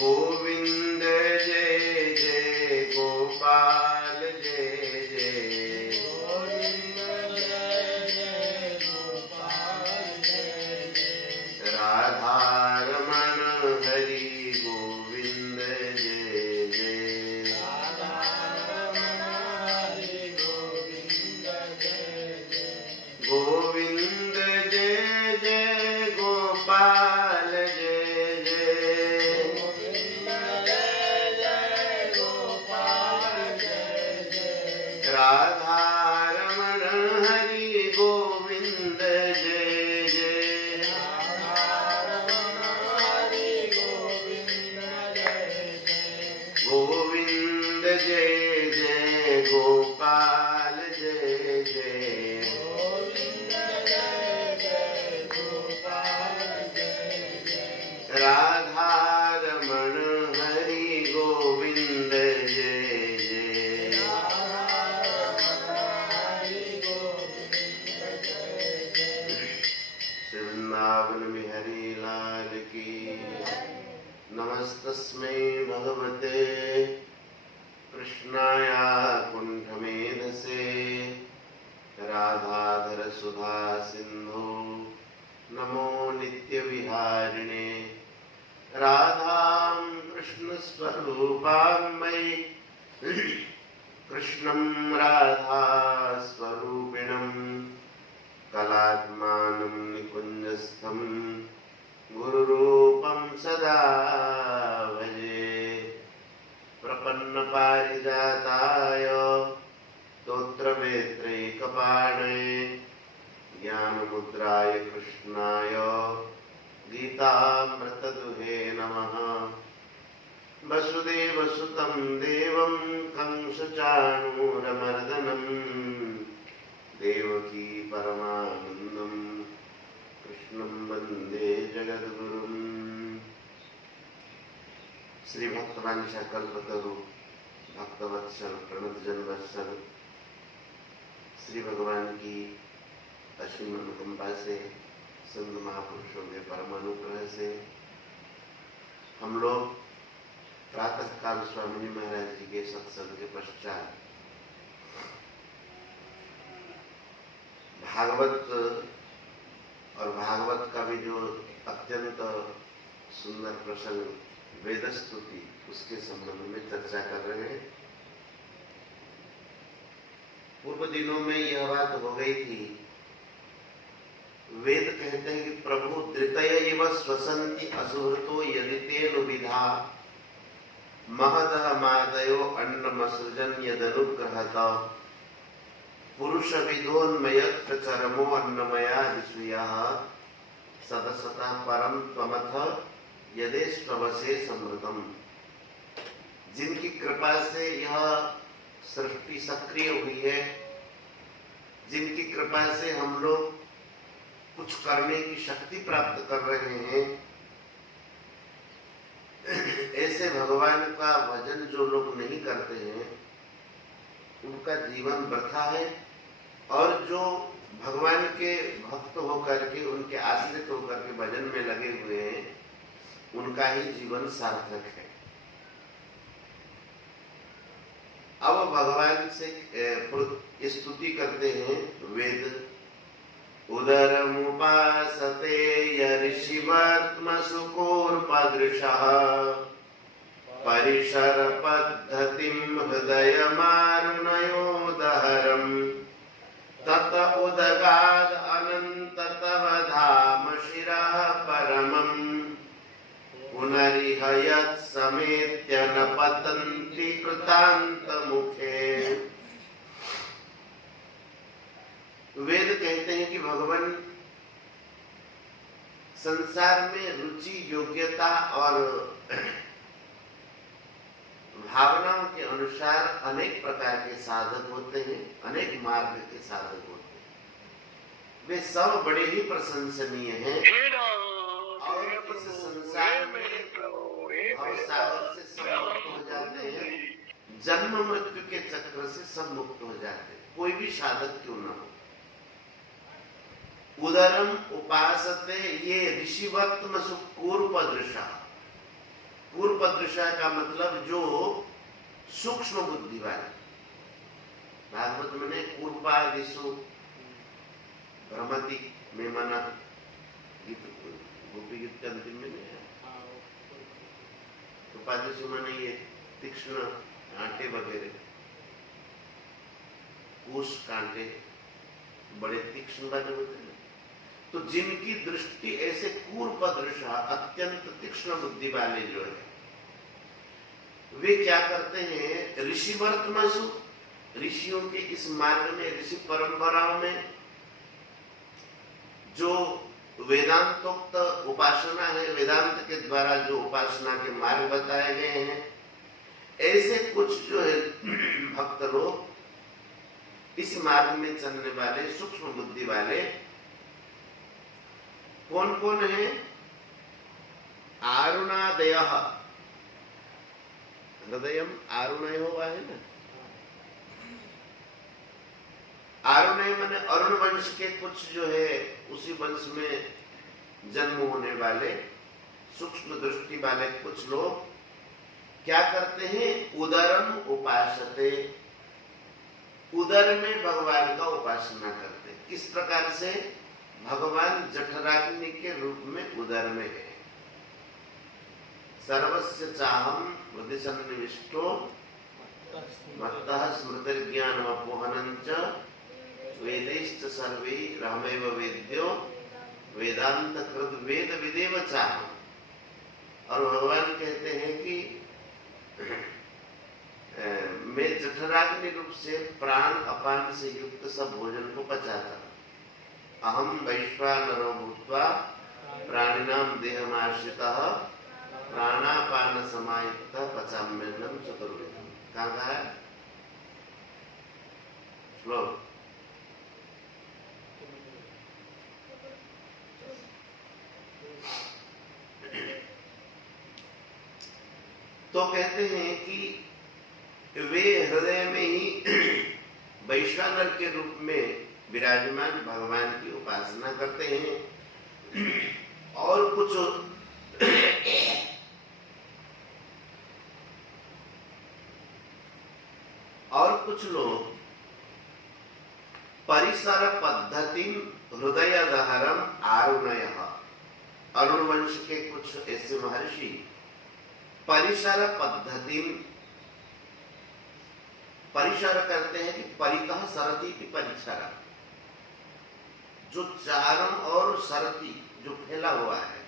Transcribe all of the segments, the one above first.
गोविंद जय जय गोपाल जय जय गोविंद जय जय गोपाल जय जय राधारमण हरि गोविंद जय जय राधारमण हरि गोविंद जय जय गोविंद जय जय गोपाल जय जय गोविंद जय जय गोपाल जय जय राधारमण हरि गोविंद जय जय राधारमण हरि गोविंद जय जय गोविंद जय जय गोपाल जय जय गोविंद जय जय गोपाल जय जय राधारमण हरि गोविंद जय जय राधारमण हरि गोविंद जय जय श्री वृंदावन बिहारी लाल की नमस्तस्मै भगवते कृष्णाय कुंठमेधसे राधाधर सुधा सिंधु नमो नित्य विहारिणे राधां कृष्ण स्वरूपां मयि कृष्णं राधा स्वरूपिणं कलात्मानं निकुञ्जस्थं गुरुरूपं सदा भजे प्रपन्न पारिजाताय स्तोत्रवेत्रैकपाणे ज्ञानमुद्राय कृष्णाय गीतामृतदुहे नमः वसुदेवसुतं देवं कंसचाणूरमर्दनं देवकी परमानन्दं कृष्णं वन्दे जगद्गुरुम् श्री भक्तवांछा कल्पतरु भक्तवत्सल प्रणतजन वत्सल श्री भगवान की असीम अनुकंपा से संत महापुरुषों के परम अनुग्रह से हम लोग प्रातः काल स्वामी जी महाराज जी के सत्संग के पश्चात भागवत और भागवत का भी जो अत्यंत सुंदर प्रसंग वेद स्तुति उसके संबंध में चर्चा कर रहे हैं। पूर्व दिनों में यह बात हो गई थी, वेद कहते हैं कि प्रभु धृतय इव स्वसन्ति असुहृतो यदि तेन विधा महदः मादयो अन्नमसृजन यदनुग्रहत पुरुष विदोन्मयत् चरमो अन्नमया विषयः सदसतः परम त्वमथ यदेष्वसे समृतम। जिनकी कृपा से यह सृष्टि सक्रिय हुई है, जिनकी कृपा से हम लोग कुछ करने की शक्ति प्राप्त कर रहे हैं, ऐसे भगवान का भजन जो लोग नहीं करते हैं उनका जीवन वृथा है, और जो भगवान के भक्त होकर के उनके आश्रित होकर के भजन में लगे हुए हैं उनका ही जीवन सार्थक है। अब भगवान से स्तुति करते हैं वेद। उदरमुपासते यऋषिवर्त्मसुकोर्पदृशः परिसर पद्धतिं हृदयमारुणयोदहरम् तत उदगाद अनंत तव धाम शिरः परमम् पुनरिह यत् समेत्य न पतन्ति कृतान्त मुखे। वेद कहते हैं कि भगवान संसार में रुचि योग्यता और भावनाओं के अनुसार अनेक प्रकार के साधक होते हैं, अनेक मार्ग के साधक होते हैं। वे सब बड़े ही प्रशंसनीय हैं और इस संसार में भवसागर से सब मुक्त हो जाते हैं, जन्म मृत्यु के चक्र से सब मुक्त हो जाते हैं, कोई भी साधक क्यों न हो। उदरम उपासते ये ऋषिवत्म सुपूर्वदृशा। कूर्पदृशा का मतलब जो सूक्ष्म बुद्धि वाले। भागवत में कूर्पादिषु भ्रमति में मना, गीत गोपी गीत के अंतिम में नहीं है। कूर्पादिषु माने ये तीक्ष्ण कांटे वगैरह, कोष कांटे बड़े तीक्ष्ण वाले होते हैं। तो जिनकी दृष्टि ऐसे कूर्पदृशा अत्यंत तीक्ष्ण बुद्धि वाले जो है, वे क्या करते हैं, ऋषि वर्तमासु, ऋषियों के इस मार्ग में, ऋषि परंपराओं में जो वेदांतोक्त उपासना है, वेदांत के द्वारा जो उपासना के मार्ग बताए गए हैं, ऐसे कुछ जो है भक्त लोग इस मार्ग में चलने वाले सूक्ष्म बुद्धि वाले कौन कौन है? आरुणादय, हृदयम आरुणय हुआ है ना, आरुणय माने अरुण वंश के कुछ जो है उसी वंश में जन्म होने वाले सूक्ष्म दृष्टि वाले कुछ लोग क्या करते हैं? उदरम उपासते, उदर में भगवान का उपासना करते हैं। किस प्रकार से? भगवान जठराग्नि के रूप में उदर में है। सर्वस्य चाहम हृदय सन्निविष्टो मत्तः स्मृतिर्ज्ञानमपोहनं च वेदैश्च सर्वै रामेव वेद्यो वेदांत कृत वेद विदेव चाहम। और भगवान कहते हैं कि मैं जठराग्नि रूप से प्राण अपान से युक्त सब भोजन को पचाता हूं। अहम वैश्वानरो भूत्वा प्राणिनां देहमाश्रितः प्राणापान समायुक्तः पचाम्यन्नं चतुर्विधम्। कहाँ कहा है श्लोक? तो कहते हैं कि वे हृदय में ही वैश्वानर के रूप में विराजमान भगवान की उपासना करते हैं। और कुछ लोग परिसर पद्धति हृदय दहरम आरुणय, अरुण वंश के कुछ ऐसे महर्षि परिसर पद्धति, परिसर करते हैं कि परितः सरती की परिसर, जो चारों और सरती जो फैला हुआ है।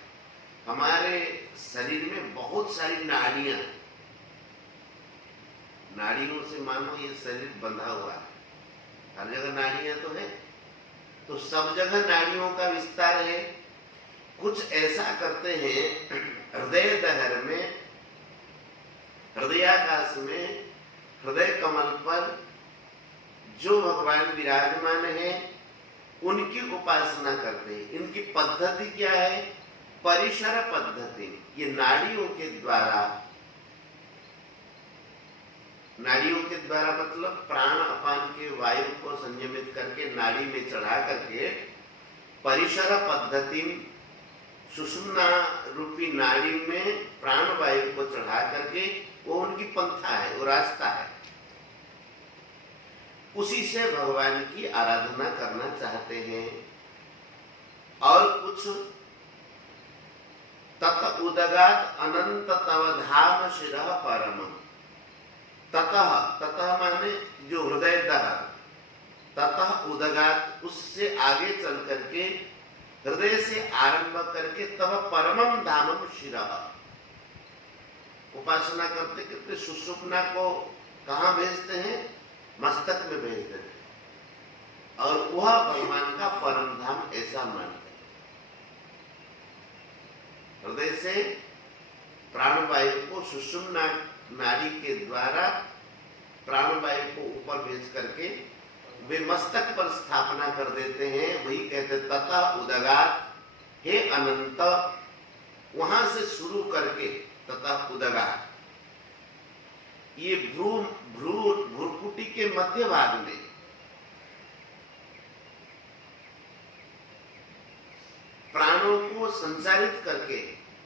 हमारे शरीर में बहुत सारी नाड़ियां, नाड़ियों से मानो ये शरीर बंधा हुआ है, हर जगह नाड़ियां तो है, तो सब जगह नाड़ियों का विस्तार है। कुछ ऐसा करते हैं हृदय दहर में, हृदयाकाश में, हृदय कमल पर जो भगवान विराजमान है उनकी उपासना करते हैं। इनकी पद्धति क्या है? परिसर पद्धति। ये नाड़ियों के द्वारा, नाड़ियों के द्वारा मतलब प्राण अपान के वायु को संयमित करके नाड़ी में चढ़ा करके परिसर पद्धति, सुषुम्ना रूपी नाड़ी में प्राण वायु को चढ़ा करके, वो उनकी पंथा है, वो रास्ता है, उसी से भगवान की आराधना करना चाहते हैं। और कुछ तत उदगात अनंत तव धाम शिरः परम, ततः, ततः माने जो हृदय दहर, ततः उदगात उससे आगे चल करके, हृदय से आरंभ करके तब परमम धामम शिरः, उपासना करते करते सुषुम्ना को कहाँ भेजते हैं? मस्तक में भेजते हैं, और वह भगवान का परम धाम ऐसा मानते हैं। हृदय से प्राणवायु को सुषुम्ना नाड़ी के द्वारा प्राणवायु को ऊपर भेज करके वे मस्तक पर स्थापना कर देते हैं। वही कहते तथा उदगात, हे अनंत, वहां से शुरू करके तथा उदगात, ये भ्रूकुटी के मध्य भाग में प्राणों को संचारित करके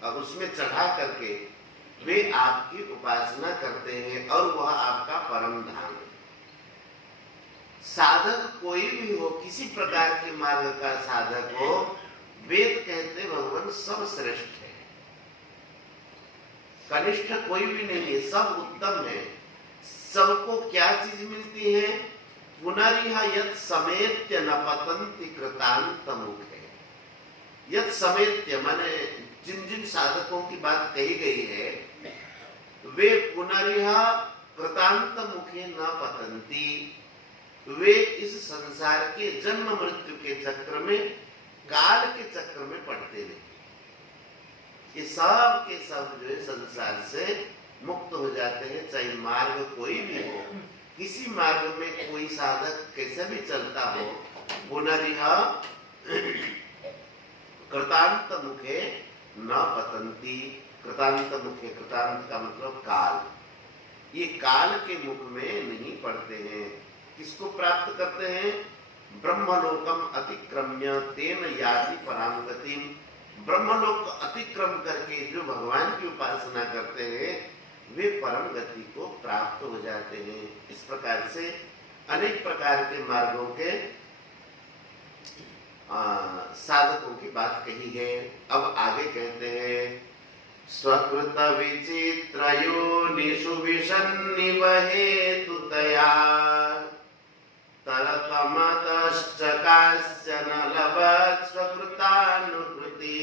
और उसमें चढ़ा करके वे आपकी उपासना करते हैं और वह आपका परम धाम है। साधक कोई भी हो, किसी प्रकार के मार्ग का साधक हो, वेद कहते भगवान सब श्रेष्ठ है, कनिष्ठ कोई भी नहीं है, सब उत्तम है। सबको क्या चीज मिलती है? पुनरिहा यत् समेत्य न पतन्ति कृतांत मुखे। यत् समेत्य माने जिन जिन साधकों की बात कही गई है वे पुनरिहा कृतांत मुखे न पतन्ति, वे इस संसार के जन्म मृत्यु के चक्र में, काल के चक्र में पड़ते नहीं। ये सब के सब जो है संसार से मुक्त हो जाते हैं, चाहे मार्ग कोई भी हो। किसी मार्ग में कोई साधक कैसे भी चलता हो, पुनरिहा कृतांत मुखे न पतन्ति। कृतांत मुखे, कृतांत का मतलब काल, ये काल के मुख में नहीं पड़ते हैं। किसको प्राप्त करते हैं? ब्रह्मलोकम अतिक्रम्य तेन याति पराम गतिम। ब्रह्मलोक अतिक्रम करके जो भगवान की उपासना करते हैं वे परम गति को प्राप्त हो जाते हैं। इस प्रकार से अनेक प्रकार के मार्गों के साधकों की बात कही है। अब आगे कहते हैं, स्वकृत विचित्र योनिषु विषन्निवहेतु तया तरतमतश्च काश्चन लभत् स्वकृतानुकृति।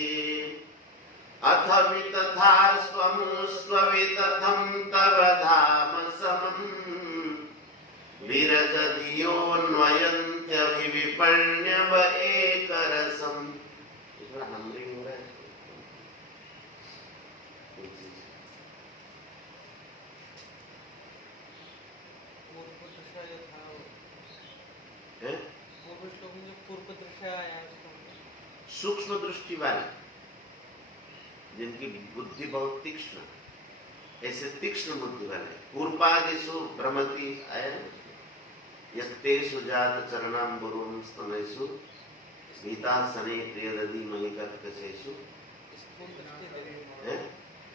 अथ वितथा स्ववितथं तव धाम समम् विरजधियोन्वयन्त्यभिविपण्यव एकरसम्। थोड़ा हम्बलिंग हो रहा है। सूक्ष्म दृष्टि वाले, जिनकी बुद्धि बहुत तीक्ष्ण, ऐसे तीक्ष्ण बुद्धि वाले। पूर्वादिषु भ्रमति आया, यत्तेषु जात चरणाम्बुरुं स्तनेषु भीतासने प्रियदधि मयि कर्कशेषु।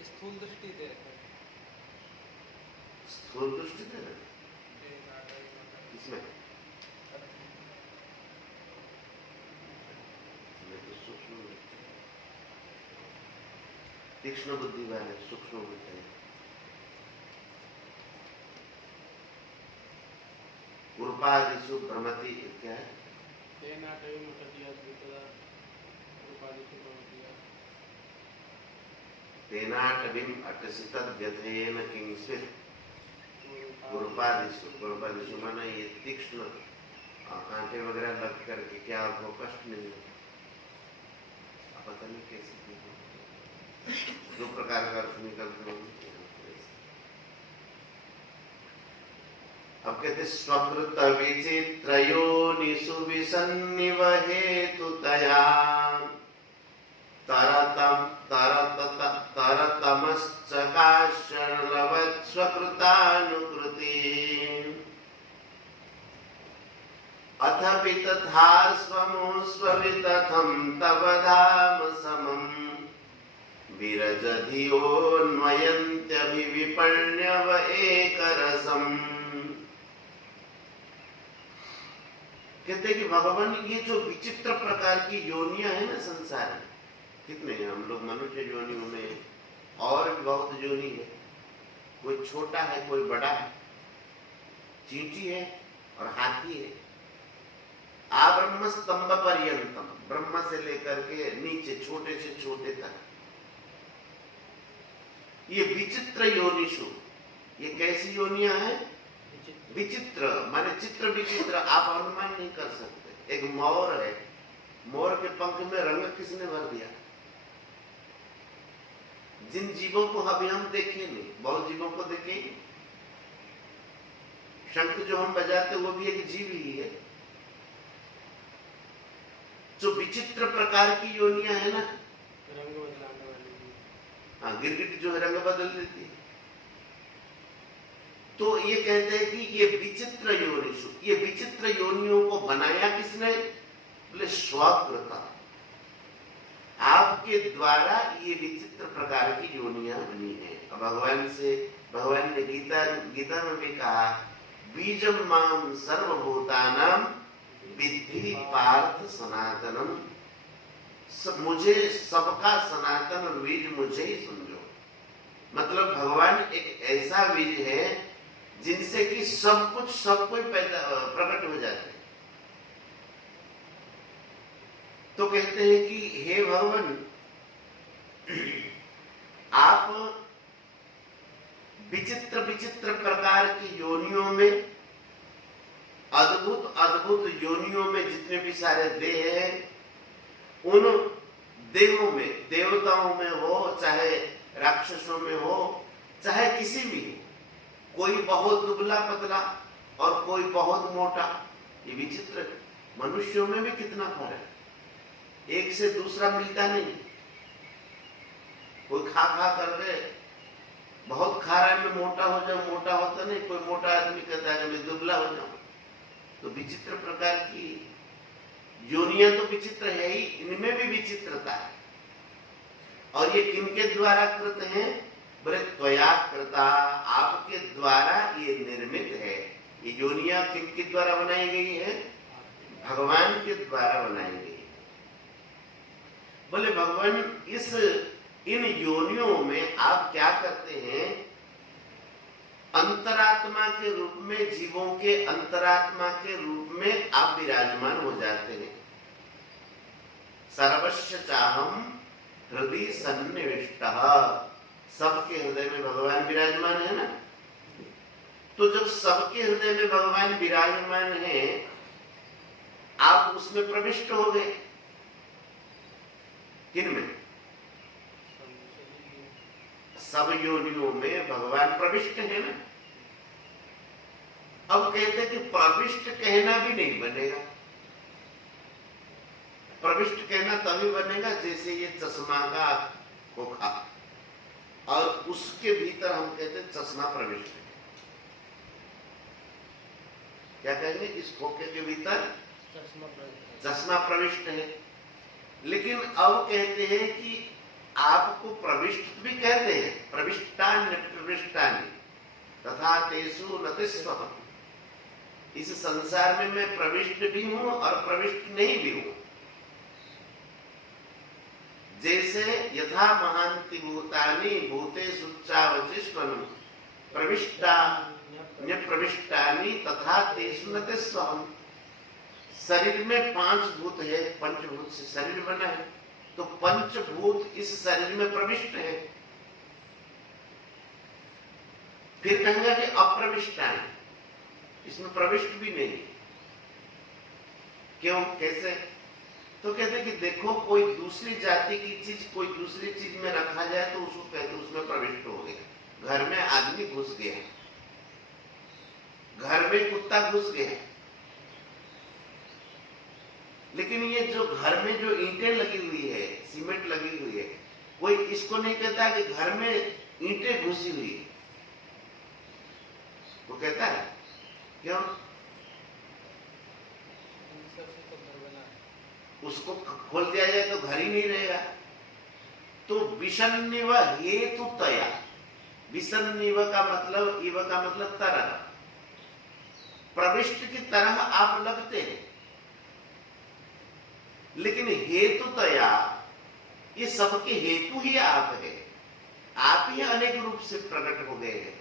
स्थूल दृष्टि दे रहे। स्थूल दृष्टि दे रहे किसमें? तीक्ष्ण बुद्धि वाले, सूक्ष्म बुद्धि। पूर्वादिषु भ्रमति क्या है? तेनाटवीं अटसितद् व्यथयेन किंचित्। पूर्वादिषु माने ये तीक्ष्ण कांटे वगैरह लग करके क्या आपको कष्ट नहीं होता? पता नहीं कैसे दो प्रकार का अर्थ निकलते होंगे। अब कहते स्वकृत विचित्र योनिषु विषन्निवहेतु तया तरतमश्च काश्चन लभत् स्वकृतानुकृति। अथ वितथा स्ववितथं तव धाम समम् विरजधियोन्वयन्त्यभिविपण्यव एकरसम्। कहते कि भगवान ये जो विचित्र प्रकार की योनियां है ना संसार में, कितने हैं हम लोग मनुष्य योनियों में, और भी बहुत योनि है। कोई छोटा है, कोई बड़ा है, चींटी है और हाथी है। आब्रह्म स्तंभ पर्यंतम, ब्रह्मा से लेकर के नीचे छोटे से छोटे तक। ये विचित्र योनिषु, ये कैसी योनियां हैं? विचित्र माने चित्र विचित्र, आप अनुमान नहीं कर सकते। एक मोर है, मोर के पंख में रंग किसने भर दिया? जिन जीवों को अभी हम देखे नहीं, बहुत जीवों को देखे। शंख जो हम बजाते वो भी एक जीव ही है। जो विचित्र प्रकार की योनियां है ना, रंग बदलाने वाली। हाँ, गिरगिट जो है रंग बदल देती है। तो ये कहते हैं कि ये विचित्र योनिषु, ये विचित्र योनियों को बनाया किसने? बोले स्वकृत। आप आपके द्वारा ये विचित्र प्रकार की योनियां बनी है। अब भगवान ने गीता में भी कहा, बीजम माम सर्वभूतानां विद्धि पार्थ सनातनम, मुझे सबका सनातन बीज मुझे ही समझो। मतलब भगवान एक ऐसा बीज है जिनसे कि सब कुछ पैदा प्रकट हो जाते हैं। तो कहते हैं कि हे भगवान, आप विचित्र विचित्र प्रकार की योनियों में, अद्भुत अद्भुत योनियों में जितने भी सारे देह हैं, उन देहों में, देवताओं में हो चाहे राक्षसों में हो चाहे किसी भी, कोई बहुत दुबला पतला और कोई बहुत मोटा, ये विचित्र। मनुष्यों में भी कितना फर्क, एक से दूसरा मिलता नहीं। कोई खा कर गए, बहुत खा रहा है मैं मोटा हो जाऊं, मोटा होता नहीं। कोई मोटा आदमी कहता है मैं दुबला हो जाऊं। तो विचित्र प्रकार की योनियां तो विचित्र है ही, इनमें भी विचित्रता है। और ये किनके द्वारा कृत है? बोले त्वया कृता, आपके द्वारा ये निर्मित है। ये योनियां किनके द्वारा बनाई गई है? भगवान के द्वारा बनाई गई। बोले भगवान, इन योनियों में आप क्या करते हैं? अंतरात्मा के रूप में, जीवों के अंतरात्मा के रूप में आप विराजमान हो जाते हैं। सर्वस्य चाहम हृदय सन्निविष्टः, सबके हृदय में भगवान विराजमान है ना। तो जब सबके हृदय में भगवान विराजमान है, आप उसमें प्रविष्ट हो गए। किनमें? सब योनियों में भगवान प्रविष्ट है ना। अब कहते हैं कि प्रविष्ट कहना भी नहीं बनेगा। प्रविष्ट कहना तभी बनेगा जैसे ये चश्मा का खोखा, और उसके भीतर हम कहते हैं चश्मा प्रविष्ट है। क्या कहेंगे? इस खोखे के भीतर चश्मा प्रविष्ट है। लेकिन अब कहते हैं कि आपको प्रविष्ट भी कहते हैं, प्रविष्टान्य प्रविष्टान्य तथा तेषु नतिस्वहम्। इस संसार में मैं प्रविष्ट भी हूं और प्रविष्ट नहीं भी हूं। जैसे यथा महान्ति भूतानि भूतेषु चावचिष्वनु प्रविष्टान्य प्रविष्टानि तथा तेषु नतिस्वहम्। शरीर में 5 भूत है, पंचभूत से शरीर बना है, तो पंचभूत इस शरीर में प्रविष्ट है। फिर कहेंगे कि अप्रविष्टान, इसमें प्रविष्ट भी नहीं। क्यों? कैसे? तो कहते कि देखो, कोई दूसरी जाति की चीज कोई दूसरी चीज में रखा जाए तो उसको कहते उसमें प्रविष्ट हो गया। घर में आदमी घुस गया, घर में कुत्ता घुस गया, लेकिन ये जो घर में जो ईंटें लगी हुई है, सीमेंट लगी हुई है, कोई इसको नहीं कहता कि घर में ईंटें घुसी हुई है। वो कहता है क्यों? उसको खोल दिया जाए तो घर ही नहीं रहेगा। तो विषन्निव हेतु तया, विषन्निव का मतलब, इव का मतलब तरह, प्रविष्ट की तरह आप लगते हैं, लेकिन हेतुतया ये सबके हेतु ही आप है। आप ही अनेक रूप से प्रकट हो गए हैं।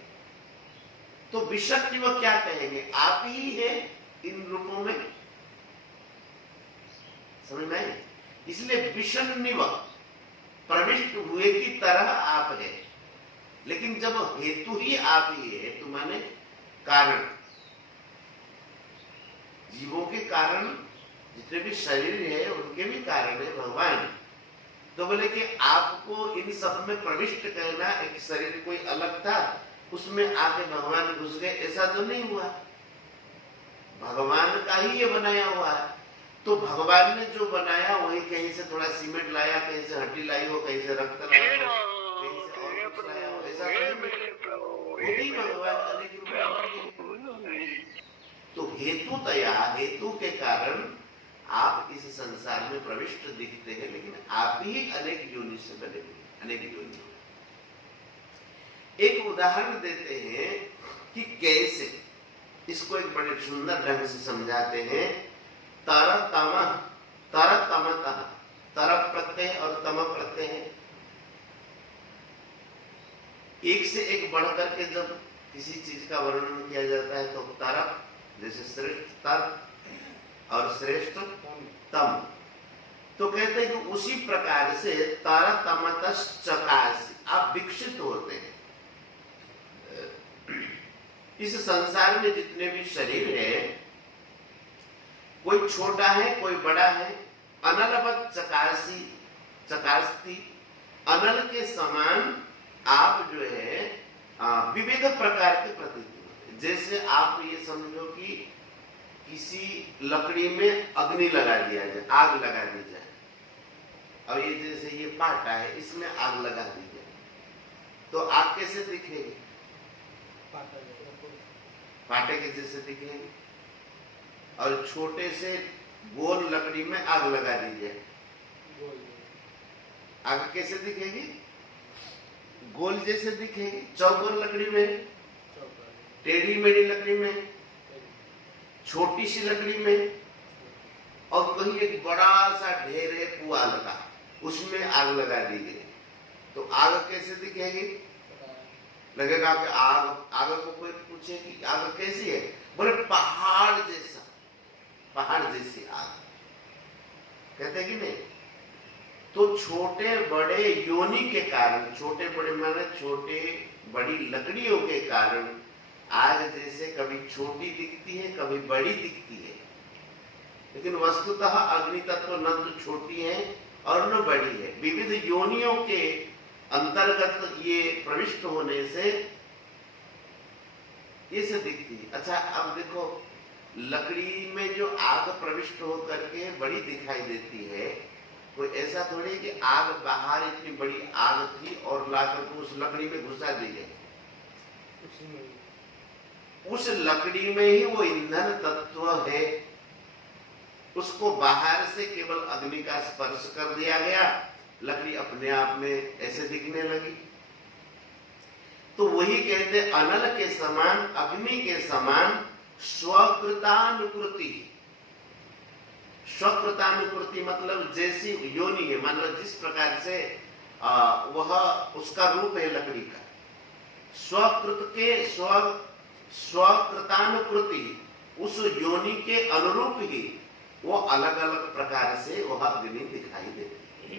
तो विषन्निव क्या कहेंगे? आप ही है इन रूपों में। समझ में आई? इसलिए विषन्निव, प्रविष्ट हुए की तरह आप है, लेकिन जब हेतु ही आप ही है, हेतु माने कारण, जीवों के कारण, जितने भी शरीर है उनके भी कारण है भगवान। तो बोले कि आपको इन सब में प्रविष्ट कहना, एक शरीर कोई अलग था उसमें आके भगवान घुस गए, ऐसा तो नहीं हुआ। भगवान का ही ये बनाया हुआ है। तो भगवान ने जो बनाया वही कहीं से थोड़ा सीमेंट लाया, कहीं से हड्डी लाई हो, कहीं से रक्त लाया हो, कहीं से और कुछ लाया हो, ऐसा नहीं। भगवान अनेक रूप में। तो हेतु तया, हेतु के कारण आप इस संसार में प्रविष्ट दिखते हैं, लेकिन आप ही अनेक योनि से बने हुए, अनेक योनि। एक उदाहरण देते हैं कि कैसे, इसको एक बड़े सुंदर ढंग से समझाते हैं। तरतमः, तरतमतः, तर प्रत्यय और तम प्रत्यय है। एक से एक बढ़कर के जब किसी चीज का वर्णन किया जाता है तो तरप, जैसे श्रेष्ठ तर और श्रेष्ठ तम, तो कहते हैं कि उसी प्रकार से तरतमतश्चकासि, आप विकसित होते हैं। इस संसार में जितने भी शरीर है, कोई छोटा है कोई बड़ा है, अनलवत चकासी, चकास्ती, अनल के समान आप जो है विविध प्रकार के प्रतीत होते हैं। जैसे आप ये समझो कि किसी लकड़ी में अग्नि लगा दिया जाए, आग लगा दी जाए। अब ये जैसे ये पाटा है, इसमें आग लगा दी जाए तो आग कैसे दिखेगी? पाटे के जैसे दिखेगी। और छोटे से गोल लकड़ी में आग लगा दी जाए, आग कैसे दिखेगी? गोल जैसे दिखेगी। चौकोर लकड़ी में, टेढ़ी मेढ़ी लकड़ी में, छोटी सी लकड़ी में, और कहीं एक बड़ा सा ढेर है पुआल का, उसमें आग लगा दी गई तो आग कैसे दिखेगी? लगेगा कि आग को कोई पूछे कि आग कैसी है, बोले पहाड़ जैसा, पहाड़ जैसी आग, कहते कि नहीं। तो छोटे बड़े योनि के कारण, छोटे बड़े माने छोटे बड़ी लकड़ियों के कारण आग जैसे कभी छोटी दिखती है कभी बड़ी दिखती है, लेकिन वस्तुतः अग्नि तत्व न तो छोटी है और न बड़ी है। विविध योनियों के अंतर्गत ये प्रविष्ट होने से ये से दिखती है। अच्छा, अब देखो लकड़ी में जो आग प्रविष्ट होकर के बड़ी दिखाई देती है, कोई ऐसा थोड़ी कि आग बाहर इतनी बड़ी आग थी और लाकर के उस लकड़ी में घुसा दी गई। उस लकड़ी में ही वो ईंधन तत्व है, उसको बाहर से केवल अग्नि का स्पर्श कर दिया गया, लकड़ी अपने आप में ऐसे दिखने लगी। तो वही कहते अनल के समान, अग्नि के समान स्वकृतानुकृति। स्वकृतानुकृति मतलब जैसी योनि है, मतलब जिस प्रकार से वह उसका रूप है लकड़ी का, स्वकृत के स्वकृतानुकृति, उस योनि के अनुरूप ही वो अलग अलग प्रकार से वह अग्नि दिखाई देती है।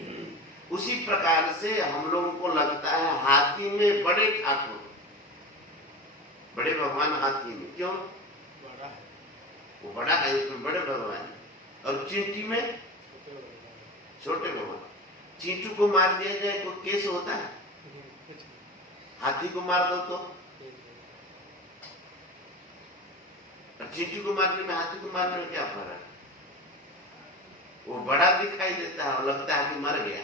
उसी प्रकार से हम लोगों को लगता है हाथी में बड़े ठाकुर, बड़े भगवान हाथी में, क्यों? बड़ा है, वो बड़ा है, उसमें बड़े भगवान। और चींटी में छोटे भगवान। चींटू को मार दिया जाए तो केस होता है, हाथी को मार दो तो, चींटी को मारने में हाथी को मारने में क्या फर्क है? वो बड़ा दिखाई देता है और लगता है कि मर गया,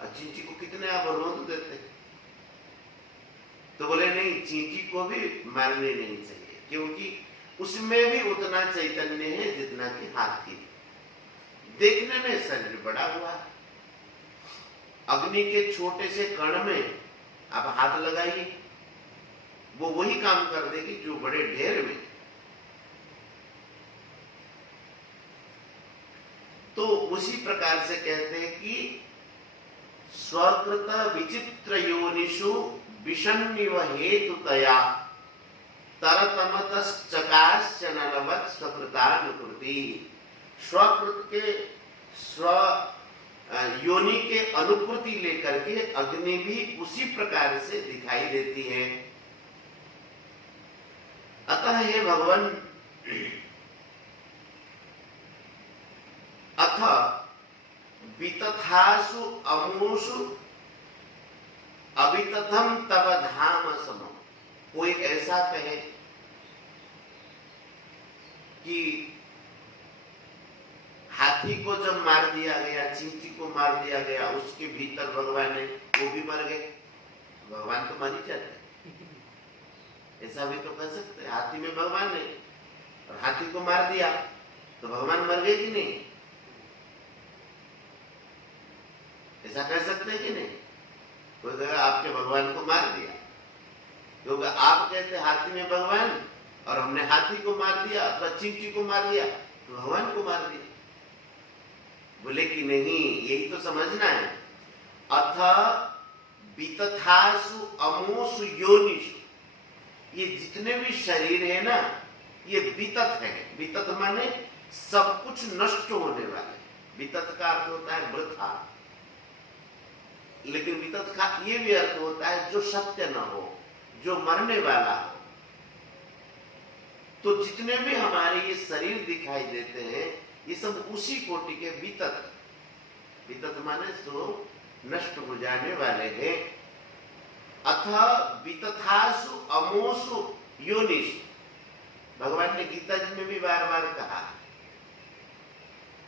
और चींटी को कितने आप रोंद देते। तो बोले नहीं, चींटी को भी मारने नहीं चाहिए, क्योंकि उसमें भी उतना चैतन्य है जितना कि हाथी। देखने में शरीर बड़ा हुआ, अग्नि के छोटे से कण में आप हाथ लगाइए, वो वही काम कर देगी जो बड़े ढेर में। तो उसी प्रकार से कहते हैं कि स्वकृत विचित्र योनिषु विषन्निव हेतुतया तरतमतश्चकाश्चनलवत् स्वकृतानुकृति। स्वकृत के स्व योनि के अनुकृति लेकर के अग्नि भी उसी प्रकार से दिखाई देती है। अतः हे भगवान, अथ वितथासु अमूषु अवितथम तव धाम समम। कोई ऐसा कहे कि हाथी को जब मार दिया गया, चींटी को मार दिया गया, उसके भीतर भगवान है, वो भी मर गए। भगवान तो मर ही जाते, ऐसा भी तो कह सकते हैं। हाथी में भगवान है और हाथी को मार दिया तो भगवान मर गए कि नहीं? ऐसा कह सकते हैं कि नहीं? कोई कहेगा आपके भगवान को मार दिया, क्योंकि आप कहते हाथी में भगवान और हमने हाथी को मार दिया अथवा चींटी को मार दिया तो भगवान को मार दिया। बोले कि नहीं, यही तो समझना है। अथ वितथासु अमोसु योनिषु, ये जितने भी शरीर है ना, ये वितत है। वितत माने सब कुछ नष्ट होने वाले। वितत का अर्थ होता है वृथा, लेकिन वितत का ये भी अर्थ होता है जो सत्य न हो, जो मरने वाला हो। तो जितने भी हमारे ये शरीर दिखाई देते हैं, ये सब उसी कोटि के वितत। वितत माने सो नष्ट हो जाने वाले हैं। अथ वितथासु अमोसु योनिषु, भगवान ने गीता जी में भी बार बार कहा,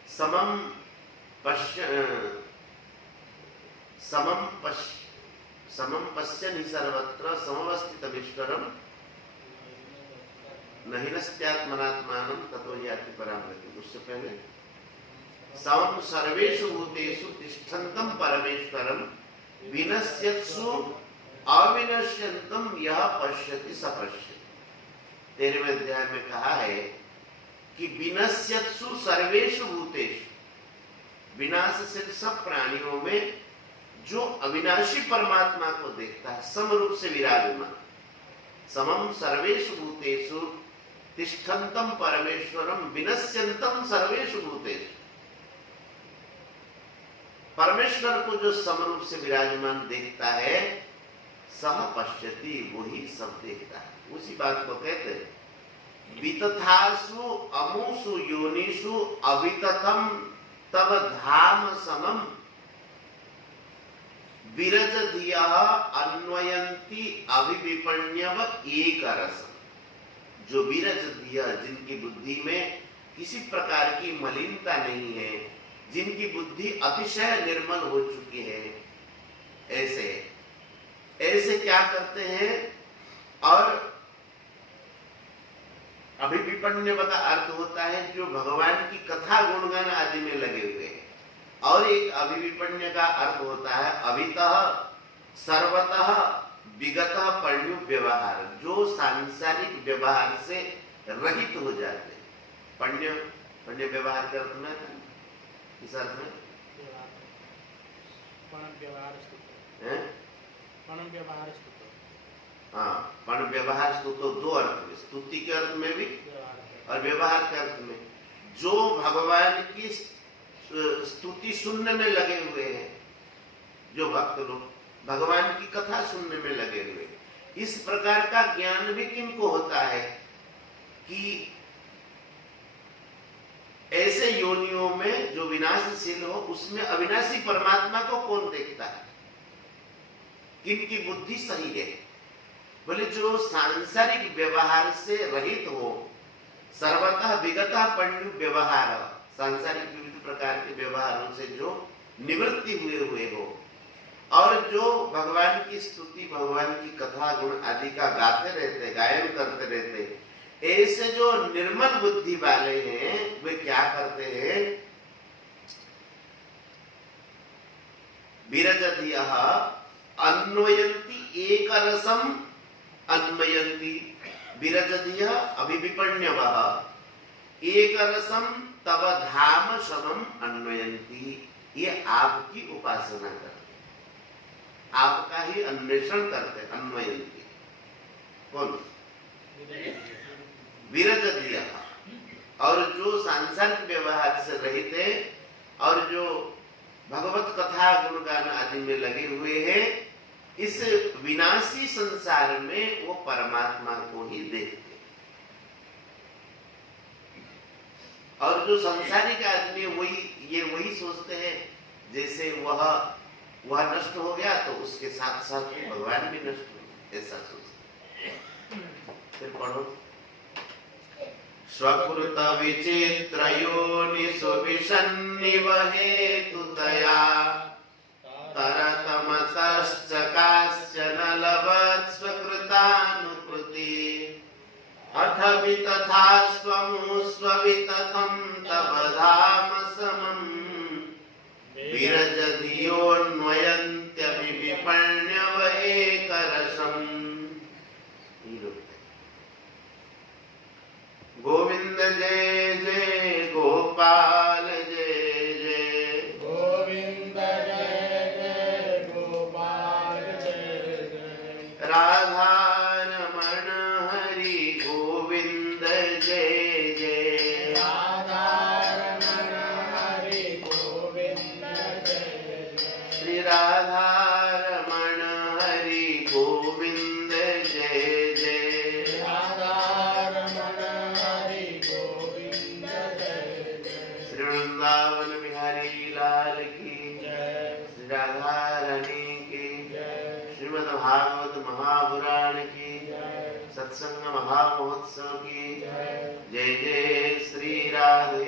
समम पश्यन् सर्वत्र समवस्थितमीश्वरम् न हिनस्त्यात्मनात्मानं ततो याति परां गतिम्। उससे पहले समं सर्वेषु भूतेषु तिष्ठन्तं परमेश्वरं विनश्यत्सु अविनश्यन्तं यः पश्यति स पश्यति। 13वें अध्याय में कहा है कि विनश्यत्सु सर्वेषु भूतेषु, विनाशशील सब प्राणियों में जो अविनाशी परमात्मा को देखता है, समरूप से विराजमान। समम सर्वेषु भूतेषु तिष्ठन्तं परमेश्वरं विनश्यन्तं सर्वेषु भूतेषु। परमेश्वर को जो समरूप से विराजमान देखता है, सह पश्यति, वही सब देखता है। उसी बात को कहते हैं वितथासु अमुसु योनिषु अवितथम तव धाम समम विरजधियः अन्वयन्ति अभिविपण्यव एक रसम। जो विरजधिय, जिनकी बुद्धि में किसी प्रकार की मलिनता नहीं है, जिनकी बुद्धि अतिशय निर्मल हो चुकी है, ऐसे क्या करते हैं? और अभिविपण्यव का अर्थ होता है जो भगवान की कथा गुणगान आदि में लगे हुए हैं। और एक अभिविपण्य का अर्थ होता है अभितः सर्वतः विगतः पण्यु व्यवहार, जो सांसारिक व्यवहार से रहित हो जाते हैं। पण्य व्यवहार का अर्थ में किस अर्थ में? हाँ, पण व्यवहार स्तुतो दो अर्थ में, स्तुति के अर्थ में भी और व्यवहार के अर्थ में। जो भगवान की स्तुति सुनने में लगे हुए हैं, जो भक्त लोग भगवान की कथा सुनने में लगे हुए, इस प्रकार का ज्ञान भी किनको होता है कि ऐसे योनियों में जो विनाशशील हो, उसमें अविनाशी परमात्मा को कौन देखता है? किनकी बुद्धि सही है? बोले जो सांसारिक व्यवहार से रहित हो, सर्वतः विगतः पण्यु व्यवहार, सांसारिक विविध प्रकार के व्यवहारों से जो निवृत्ति हुए हो, और जो भगवान की स्तुति, भगवान की कथा गुण आदि का गाते रहते, गायन करते रहते, ऐसे जो निर्मल बुद्धि वाले हैं, वे क्या करते हैं? विरजधियः अन्वयन्ति एक रसम अन्वयन्ति, विरजधियः अभिविपण्यवः एक रसम तव धाम समम अन्वयन्ति। ये आपकी उपासना करते, आपका ही अन्वेषण करते। अन्वयन्ति कौन? विरजधियः, और जो सांसारिक व्यवहार से रहित है और जो भगवत कथा गुणगान आदि में लगे हुए हैं, इस विनाशी संसार में वो परमात्मा को ही देखते। और जो संसारिक आदमी वही सोचते हैं जैसे वह नष्ट हो गया तो उसके साथ साथ भगवान भी नष्ट हो, ऐसा सोचते। फिर पढ़ो। स्वकृत विचित्र योनिषु विषन्निव हेतुतया तरतमतश्च काश्चन लभत् स्वकृतानुकृति। अथ वितथा स्वमुष्ववितथं तव धाम समम् विरजधियोन्वयन्त्यभिविपण्यव एकरसम्। गोविंद जय जय गोपाल जय जय, गोविंद जय जय गोपाल जय जय, राधा रमण हरि गोविंद जय जय, राधा रमण हरि गोविंद जय जय, श्री राधा रमण हरि गोविंद जय जय, राधा रमण हरि गोविंद जय जय, श्री वृंदावन बिहारी लाल की जय श्री राधा रानी की जय श्रीमद् भागवत महापुराण की जय सत्संग महामहोत्सव की जय जय जय श्री राधे